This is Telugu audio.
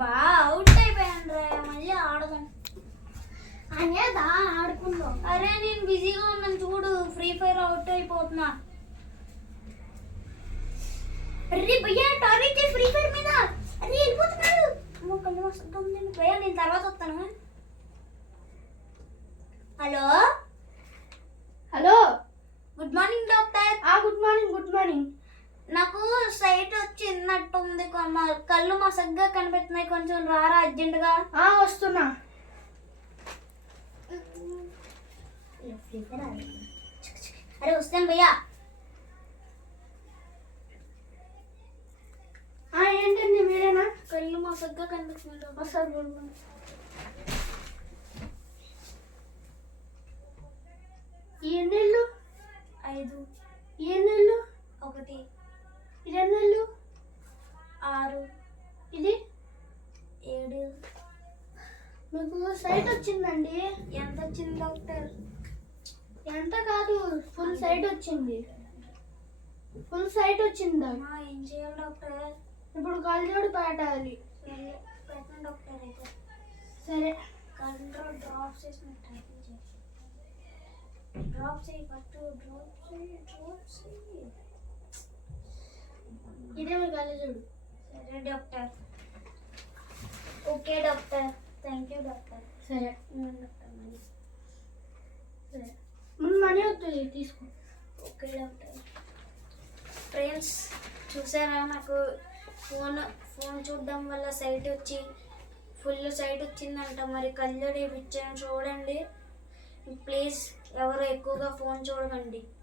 బా అవుట్ అయిపోయాను రా, మళ్ళీ ఆడదాం అనేదా ఆడుకుందాం. అరే నేను బిజీగా ఉన్నాను చూడు, ఫ్రీ ఫైర్ అవుట్ అయిపోతున్నా. అరే భయ్యా టార్గెట్ ఫ్రీ ఫైర్ మీద. అరే వెళ్ళిపోతున్నాడు. కళ్ళు వస్తుంది భయ్యా, నేను తర్వాత వస్తాను. Hello hello, good morning doctor. Good morning. Good morning. నాకు సైట్ వచ్చినట్టుంది, కళ్ళు మసగ్గా కనిపిస్తున్నాయి, కొంచెం రారా అర్జెంటుగా. వస్తున్నా. అరే వస్తాను భయ్యా. ఏంటండి మీరేనా? కళ్ళు మసగ్గా కనిపిస్తున్నాయి. వస్తాను. ఎన్నెళ్ళు? 5. ఎన్నెళ్ళు? 1. ఇదెన్నెళ్ళు? 6. ఇది 7. మీకు సైట్ వచ్చిందండి. ఎంత వచ్చింది డాక్టర్? ఎంత కాదు, ఫుల్ సైట్ వచ్చింది. ఫుల్ సైట్ వచ్చిందా? ఏం చేయాలి డాక్టర్? ఇప్పుడు కళ్ళజోడు పెట్టాలి. సరే పెట్టండి డాక్టర్. అయితే సరే. కంట్రోల్ డ్రాప్ చేసినట్టు డ్రాప్ చేయి ఫస్ట్. డ్రాప్ చేయి. ఇదే మీ కళ్ళజోడు. సరే doctor. Okay doctor, thank you doctor. సరే డాక్టర్ మనీ. సరే ముందు మనీ వస్తుంది తీసుకో. Okay doctor. ఫ్రెండ్స్ చూసారా, నాకు ఫోన్ చూడడం వల్ల సైట్ వచ్చి ఫుల్ సైట్ వచ్చిందంట. మరి కళ్ళజోడు ఇచ్చాను చూడండి ప్లీజ్. ఎవరు ఎక్కువగా ఫోన్ చూడకండి.